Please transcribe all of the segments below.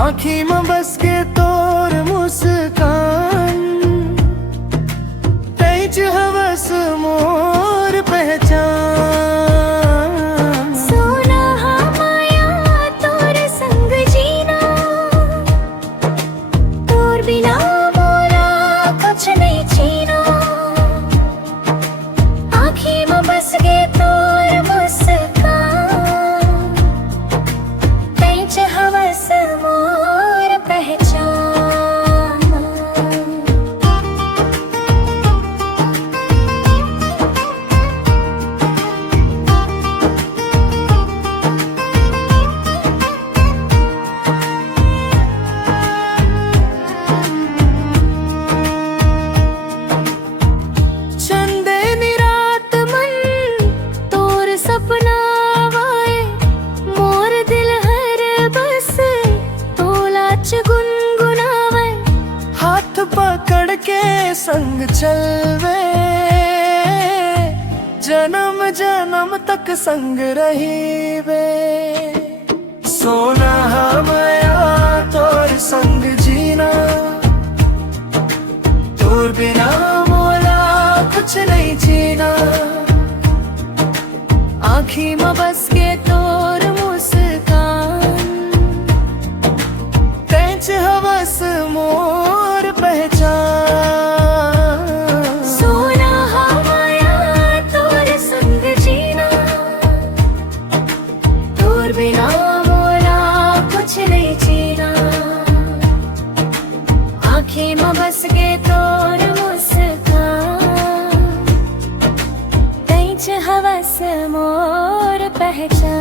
आँखी में बस के तोर मुस्कान, तेज हवस मोर पहचान। सोना माया तोर संग जीना, तोर बिना मोरा कुछ नहीं छीना। आँखी में बस के तोर मुस्कान, तेज हवस मोर पहचान। चंदेनी रात मन तोर सपना वाए, मोर दिल हर बस तोलाच गुनगुनावे। हाथ पकड़ के संग चलवे, जन्म जन्म तक संग रहीवे। सोना माया तोर संग जीना, तोर बिना मोला कुछ नहीं जीना। आँखी में बस के तोर मुस्कान, तेज हवस मोर पहचान। सोना माया तोर संग जीना, तोर बिना मोरा कुछ नहीं जीना। आँखी में बस के तोर मुस्कान, तेज हवस मोर पहचान।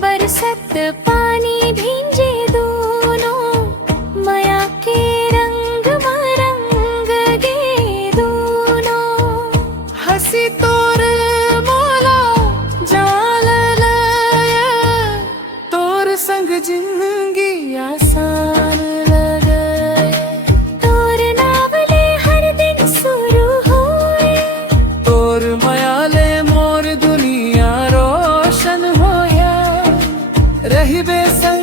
बरसत पानी भींजे दोनों, माया के रंग मरंग गे दोनों। हसी तोर मोला जाल लय, तोर संग जिंदगी आसान लगे। तोर नावले हर दिन शुरू होए, तोर मायाले मोर दुनिया रोशन होया। रही बेसन